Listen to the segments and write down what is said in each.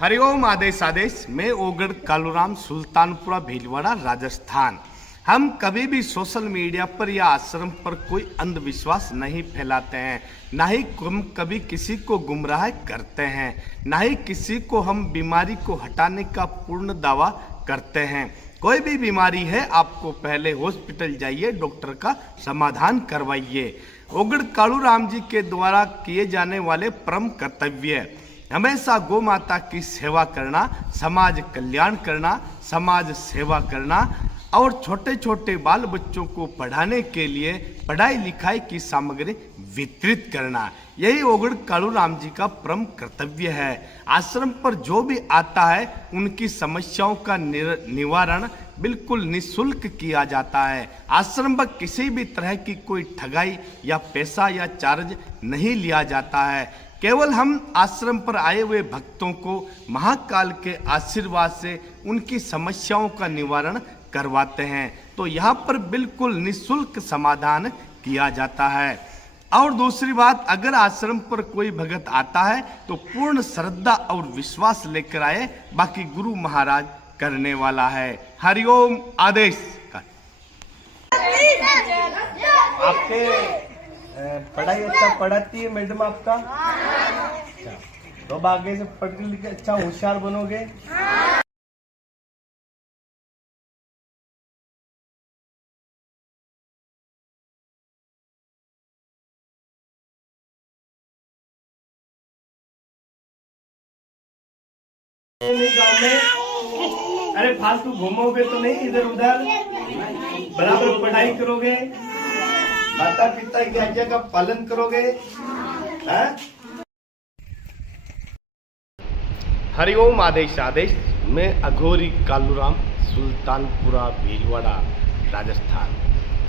हरिओम आदेश आदेश। मैं ओगढ़ कालूराम, सुल्तानपुरा भीलवाड़ा, राजस्थान। हम कभी भी सोशल मीडिया पर या आश्रम पर कोई अंधविश्वास नहीं फैलाते हैं, ना ही हम कभी किसी को गुमराह करते हैं, ना ही किसी को हम बीमारी को हटाने का पूर्ण दावा करते हैं। कोई भी बीमारी है, आपको पहले हॉस्पिटल जाइए, डॉक्टर का समाधान करवाइए। ओगढ़ कालूराम जी के द्वारा किए जाने वाले परम कर्तव्य हमेशा गौ माता की सेवा करना, समाज कल्याण करना, समाज सेवा करना और छोटे छोटे बाल बच्चों को पढ़ाने के लिए पढ़ाई लिखाई की सामग्री वितरित करना, यही ओगढ़ कालूराम जी का परम कर्तव्य है। आश्रम पर जो भी आता है उनकी समस्याओं का निवारण बिल्कुल निःशुल्क किया जाता है। आश्रम पर किसी भी तरह की कोई ठगाई या पैसा या चार्ज नहीं लिया जाता है। केवल हम आश्रम पर आए हुए भक्तों को महाकाल के आशीर्वाद से उनकी समस्याओं का निवारण करवाते हैं। तो यहाँ पर बिल्कुल निःशुल्क समाधान किया जाता है। और दूसरी बात, अगर आश्रम पर कोई भगत आता है तो पूर्ण श्रद्धा और विश्वास लेकर आए, बाकी गुरु महाराज करने वाला है। हरिओम आदेश। आपके पढ़ाई अच्छा पढ़ाती है मैडम आपका? अच्छा, तो अब आगे से पढ़ लिख के अच्छा होशियार बनोगे। गाँव में अरे फालतू घूमोगे तो नहीं, इधर उधर बराबर पढ़ाई करोगे, माता पिता की आज्ञा का पालन करोगे। हरिओम आदेश आदेश। मैं अघोरी कालूराम, सुल्तानपुरा भीलवाड़ा, राजस्थान।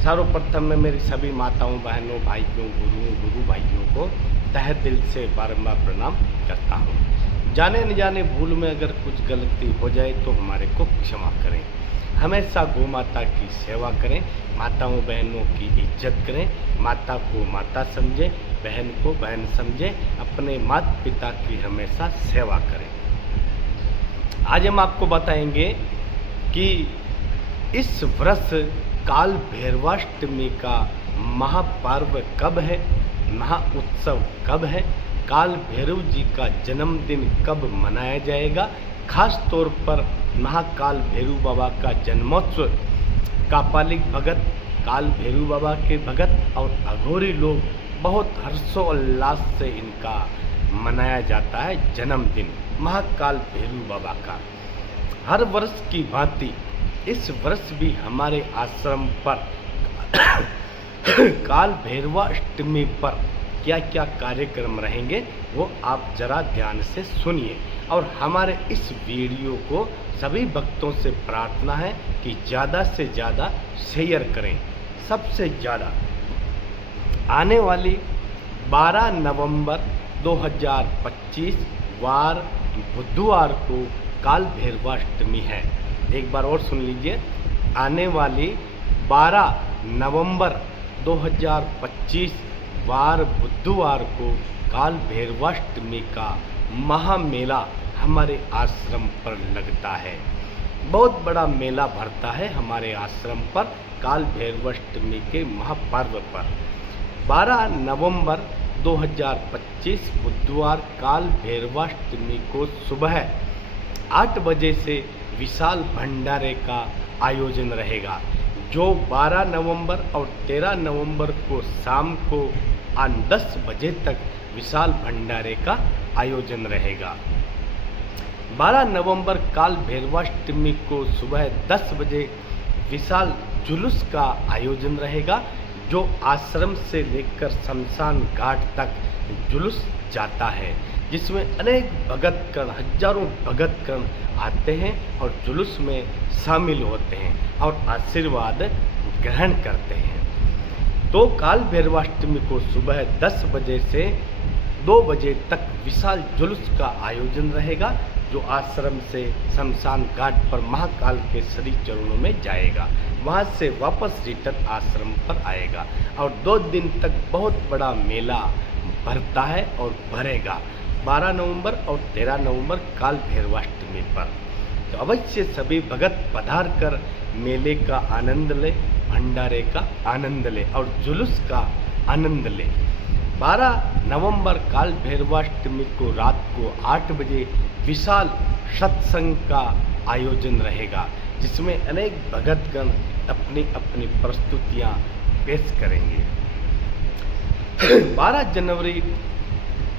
सर्वप्रथम मैं मेरी सभी माताओं, बहनों, भाइयों, गुरु भाइयों को तहे दिल से बारंबार प्रणाम करता हूँ। जाने न जाने भूल में अगर कुछ गलती हो जाए तो हमारे को क्षमा करें। हमेशा गौ माता की सेवा करें, माताओं बहनों की इज्जत करें, माता को माता समझें, बहन को बहन समझें, अपने माता पिता की हमेशा सेवा करें। आज हम आपको बताएंगे कि इस वर्ष काल भैरवाष्टमी का महापर्व कब है, महाउत्सव कब है, काल भैरव जी का जन्मदिन कब मनाया जाएगा। खास तौर पर महाकाल भैरव बाबा का जन्मोत्सव कापालिक भगत, काल भैरव बाबा के भगत और अघोरी लोग बहुत हर्षोल्लास से इनका मनाया जाता है जन्मदिन महाकाल भैरव बाबा का। हर वर्ष की भांति इस वर्ष भी हमारे आश्रम पर काल भैरवाष्टमी पर क्या क्या कार्यक्रम रहेंगे वो आप जरा ध्यान से सुनिए। और हमारे इस वीडियो को सभी भक्तों से प्रार्थना है कि ज़्यादा से ज़्यादा शेयर करें। सबसे ज़्यादा आने वाली 12 नवंबर 2025 वार बुधवार को काल भैरवाष्टमी है। एक बार और सुन लीजिए, आने वाली 12 नवंबर 2025 वार बुधवार को काल भैरवाष्टमी का महामेला हमारे आश्रम पर लगता है। बहुत बड़ा मेला भरता है हमारे आश्रम पर काल भैरवाष्टमी के महापर्व पर। 12 नवंबर 2025 बुधवार काल भैरवाष्टमी को सुबह 8 बजे से विशाल भंडारे का आयोजन रहेगा, जो 12 नवंबर और 13 नवंबर को शाम को 10 बजे तक विशाल भंडारे का आयोजन रहेगा। 12 नवंबर काल भैरवाष्टमी को सुबह 10 बजे विशाल जुलूस का आयोजन रहेगा, जो आश्रम से लेकर शमशान घाट तक जुलूस जाता है, जिसमें अनेक भगतगण, हजारों भगतगण आते हैं और जुलूस में शामिल होते हैं और आशीर्वाद ग्रहण करते हैं। तो काल भैरवाष्टमी को सुबह 10 बजे से 2 बजे तक विशाल जुलूस का आयोजन रहेगा, जो आश्रम से शमशान घाट पर महाकाल के श्री चरणों में जाएगा, वहाँ से वापस रिटर्न आश्रम पर आएगा और 2 दिन तक बहुत बड़ा मेला भरता है और भरेगा। 12 नवंबर और 13 नवंबर काल भैरवाष्टमी पर। तो अवश्य सभी भगत पधार कर मेले का आनंद ले, भंडारे का आनंद ले और जुलूस का आनंद ले। 12 नवंबर काल भैरवाष्टमी को रात को 8 बजे विशाल सत्संग का आयोजन रहेगा, जिसमें अनेक भगतगण अपनी अपनी प्रस्तुतियां पेश करेंगे।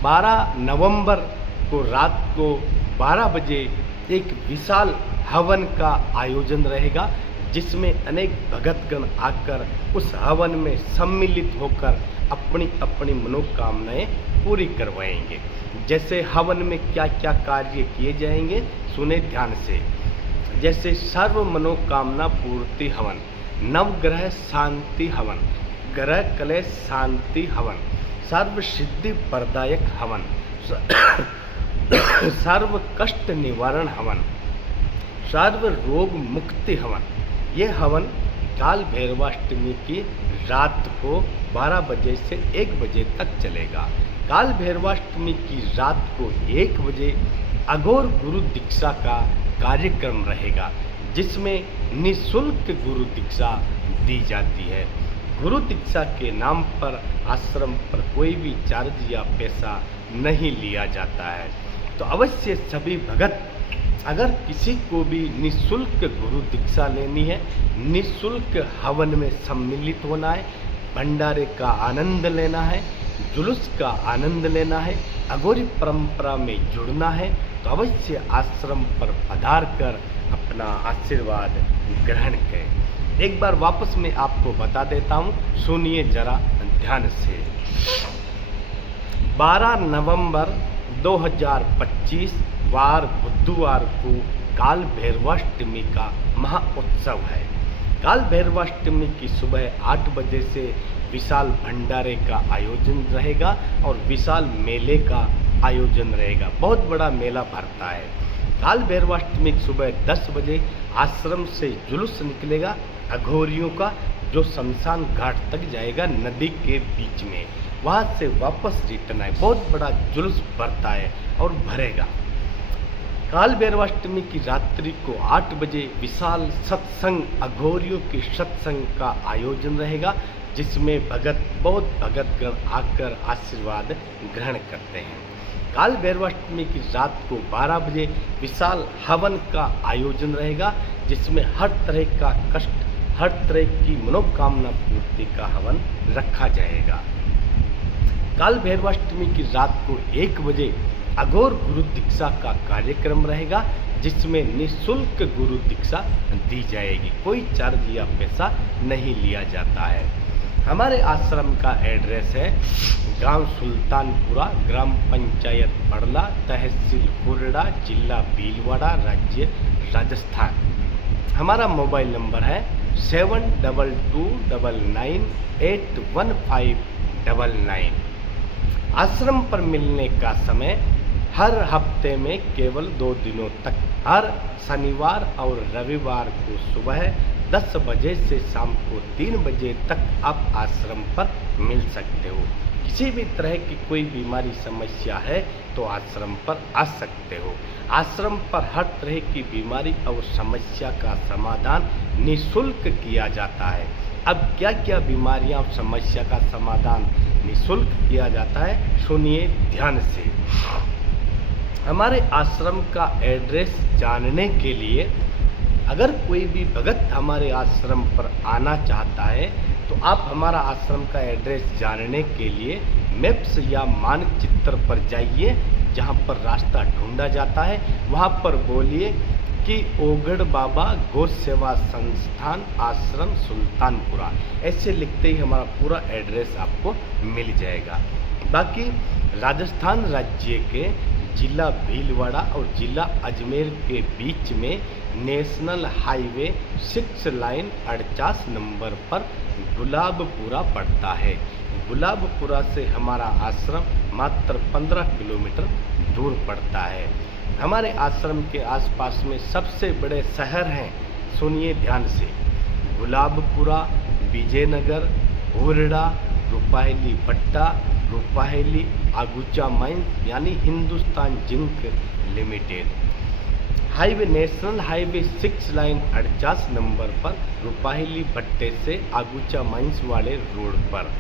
12 नवंबर को रात को 12 बजे एक विशाल हवन का आयोजन रहेगा, जिसमें अनेक भगतगण आकर उस हवन में सम्मिलित होकर अपनी अपनी मनोकामनाएं पूरी करवाएंगे। जैसे हवन में क्या क्या कार्य किए जाएंगे सुने ध्यान से। जैसे सर्व मनोकामना पूर्ति हवन, नवग्रह शांति हवन, ग्रह कलेश शांति हवन, सर्व सिद्धि प्रदायक हवन, सर्व कष्ट निवारण हवन, सर्व रोग मुक्ति हवन। ये हवन काल भैरवाष्टमी की रात को 12 बजे से 1 बजे तक चलेगा। काल भैरवाष्टमी की रात को 1 बजे अघोर गुरु दीक्षा का कार्यक्रम रहेगा, जिसमें निःशुल्क गुरु दीक्षा दी जाती है। गुरु दीक्षा के नाम पर आश्रम पर कोई भी चार्ज या पैसा नहीं लिया जाता है। तो अवश्य सभी भगत, अगर किसी को भी निःशुल्क गुरु दीक्षा लेनी है, निःशुल्क हवन में सम्मिलित होना है, भंडारे का आनंद लेना है, जुलूस का आनंद लेना है, अघोरी परंपरा में जुड़ना है, तो अवश्य आश्रम पर पधार कर अपना आशीर्वाद ग्रहण करें। एक बार वापस मैं आपको बता देता हूँ, सुनिए जरा ध्यान से। 12 नवंबर 2025 वार बुधवार को काल भैरवाष्टमी का महाउत्सव है। काल भैरवाष्टमी की सुबह 8 बजे से विशाल भंडारे का आयोजन रहेगा और विशाल मेले का आयोजन रहेगा। बहुत बड़ा मेला भरता है। काल भैरवाष्टमी की सुबह 10 बजे आश्रम से जुलूस निकलेगा अघोरियों का, जो शमशान घाट तक जाएगा नदी के बीच में, वहाँ से वापस रिटर्न आए। बहुत बड़ा जुलूस भरता है और भरेगा। काल भैरवाष्टमी की रात्रि को 8 बजे विशाल सत्संग, अघोरियों के सत्संग का आयोजन रहेगा, जिसमें बहुत भगतगण आकर आशीर्वाद ग्रहण करते हैं। काल भैरवाष्टमी की रात को 12 बजे विशाल हवन का आयोजन रहेगा, जिसमें हर तरह का कष्ट, हर तरह की मनोकामना पूर्ति का हवन रखा जाएगा। काल भैरवाष्टमी की रात को 1 बजे अघोर गुरु दीक्षा का कार्यक्रम रहेगा, जिसमें निःशुल्क गुरु दीक्षा दी जाएगी। कोई चार्ज या पैसा नहीं लिया जाता है। हमारे आश्रम का एड्रेस है गांव सुल्तानपुरा, ग्राम पंचायत बड़ला, तहसील हुरडा, जिला भीलवाड़ा, राज्य राजस्थान। हमारा मोबाइल नंबर है 7229981599। आश्रम पर मिलने का समय हर हफ्ते में केवल 2 दिनों तक, हर शनिवार और रविवार को सुबह 10 बजे से शाम को 3 बजे तक आप आश्रम पर मिल सकते हो। किसी भी तरह की कोई बीमारी समस्या है तो आश्रम पर आ सकते हो। आश्रम पर हर तरह की बीमारी और समस्या का समाधान निःशुल्क किया जाता है। अब क्या क्या बीमारियां और समस्या का समाधान निःशुल्क किया जाता है, सुनिए ध्यान से। हमारे आश्रम का एड्रेस जानने के लिए अगर कोई भी भगत हमारे आश्रम पर आना चाहता है तो आप हमारा आश्रम का एड्रेस जानने के लिए मैप्स या मानचित्र पर जाइए, जहां पर रास्ता ढूंढा जाता है वहां पर बोलिए कि ओगढ़ बाबा गौ सेवा संस्थान आश्रम सुल्तानपुरा। ऐसे लिखते ही हमारा पूरा एड्रेस आपको मिल जाएगा। बाकी राजस्थान राज्य के जिला भीलवाड़ा और जिला अजमेर के बीच में नेशनल हाईवे 6 लाइन 48 नंबर पर गुलाबपुरा पड़ता है। गुलाबपुरा से हमारा आश्रम मात्र 15 किलोमीटर दूर पड़ता है। हमारे आश्रम के आसपास में सबसे बड़े शहर हैं, सुनिए ध्यान से। गुलाबपुरा, विजयनगर, हुरडा, रुपायली पट्टा, रूपाहेली आगुचा माइंस यानी Hindustan zinc limited. Highway national highway 6 line 48 number पर रूपाहेली भट्टे से आगुचा माइंस वाले रोड पर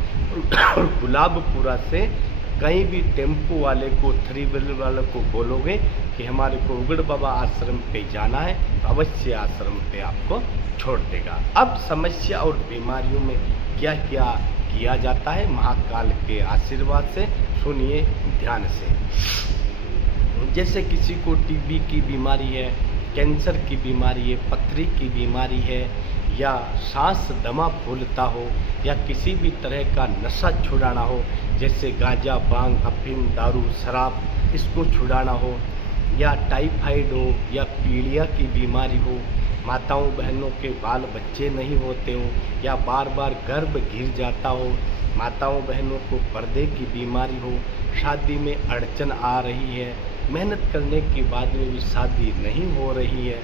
और गुलाबपुरा से कहीं भी टेम्पो वाले को, 3 व्हीलर वाले को बोलोगे कि हमारे को उगड़ बाबा आश्रम पे जाना है तो अवश्य आश्रम पे आपको छोड़ देगा। अब समस्या और बीमारियों में क्या क्या किया जाता है महाकाल के आशीर्वाद से, सुनिए ध्यान से। जैसे किसी को टीबी की बीमारी है, कैंसर की बीमारी है, पथरी की बीमारी है, या सांस दमा फूलता हो, या किसी भी तरह का नशा छुड़ाना हो, जैसे गांजा, भांग, अफीम, दारू, शराब, इसको छुड़ाना हो, या टाइफाइड हो, या पीलिया की बीमारी हो, माताओं बहनों के बाल बच्चे नहीं होते हो, या बार बार गर्भ गिर जाता हो, माताओं बहनों को पर्दे की बीमारी हो, शादी में अड़चन आ रही है, मेहनत करने के बाद में भी शादी नहीं हो रही है,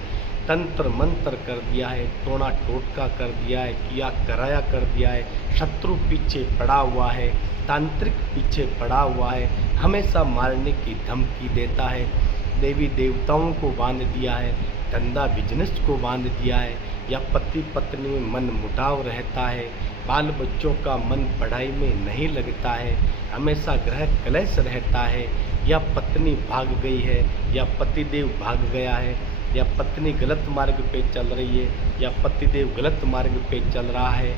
तंत्र मंत्र कर दिया है, टोना टोटका कर दिया है, किया कराया कर दिया है, शत्रु पीछे पड़ा हुआ है, तांत्रिक पीछे पड़ा हुआ है, हमेशा मारने की धमकी देता है, देवी देवताओं को बांध दिया है, धंधा बिजनेस को बांध दिया है, या पति पत्नी में मन मुटाव रहता है, बाल बच्चों का मन पढ़ाई में नहीं लगता है, हमेशा ग्रह क्लेश रहता है, या पत्नी भाग गई है, या पतिदेव भाग गया है, या पत्नी गलत मार्ग पे चल रही है, या पतिदेव गलत मार्ग पे चल रहा है,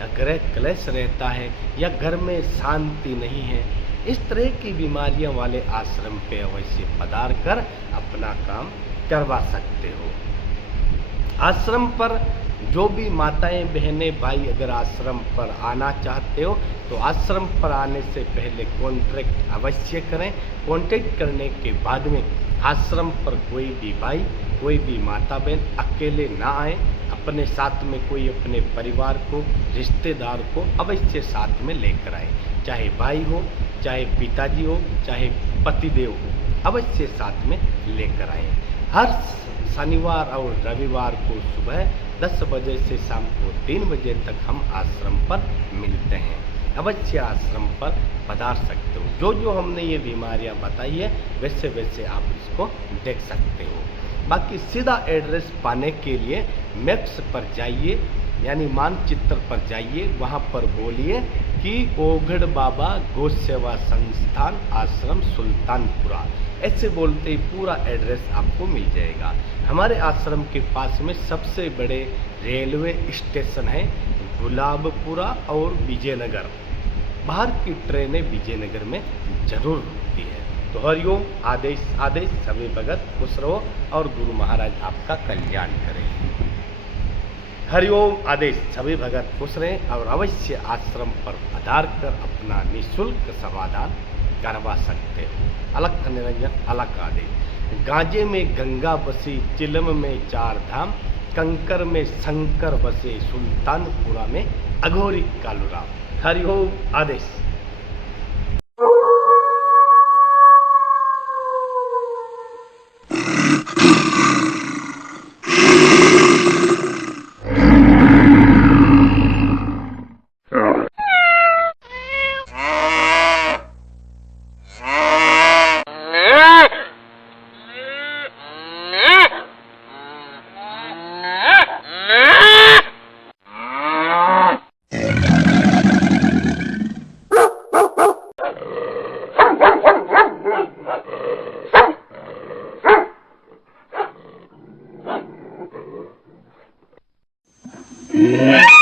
या ग्रह क्लेश रहता है, या घर में शांति नहीं है, इस तरह की बीमारियां वाले आश्रम पे अवश्य पधार कर अपना काम करवा सकते हो। आश्रम पर जो भी माताएं बहनें भाई अगर आश्रम पर आना चाहते हो तो आश्रम पर आने से पहले कॉन्ट्रैक्ट अवश्य करें। कॉन्ट्रैक्ट करने के बाद में आश्रम पर कोई भी भाई, कोई भी माता बहन अकेले ना आए, अपने साथ में कोई अपने परिवार को, रिश्तेदार को अवश्य साथ में लेकर आए, चाहे भाई हो, चाहे पिताजी हो, चाहे पतिदेव हो, अवश्य साथ में लेकर आए। हर शनिवार और रविवार को सुबह 10 बजे से शाम को 3 बजे तक हम आश्रम पर मिलते हैं, अवश्य आश्रम पर पधार सकते हो। जो जो हमने ये बीमारियां बताई है वैसे वैसे आप इसको देख सकते हो। बाकी सीधा एड्रेस पाने के लिए मैप्स पर जाइए, यानी मानचित्र पर जाइए, वहाँ पर बोलिए कि ओघड़ बाबा गौ सेवा संस्थान आश्रम सुल्तानपुरा, ऐसे बोलते ही पूरा एड्रेस आपको मिल जाएगा। हमारे आश्रम के पास में सबसे बड़े रेलवे स्टेशन है गुलाबपुरा और विजयनगर। बाहर की ट्रेनें विजयनगर में जरूर रुकती है। तो हरिओम, आदेश आदेश, सभी भगत खुश रहो और गुरु महाराज आपका कल्याण करें। हरिओम, आदेश, सभी भगत खुश रहें और अवश्य आश्रम पर पधार कर अपना निःशुल्क समाधान करवा सकते हो। अलख निरंजन, अलख आदेश। गांजे में गंगा बसी, चिलम में 4 धाम, कंकर में शंकर बसे, सुल्तानपुरा में अघोरी कालूराम। हरिओम, आदेश। Yeah.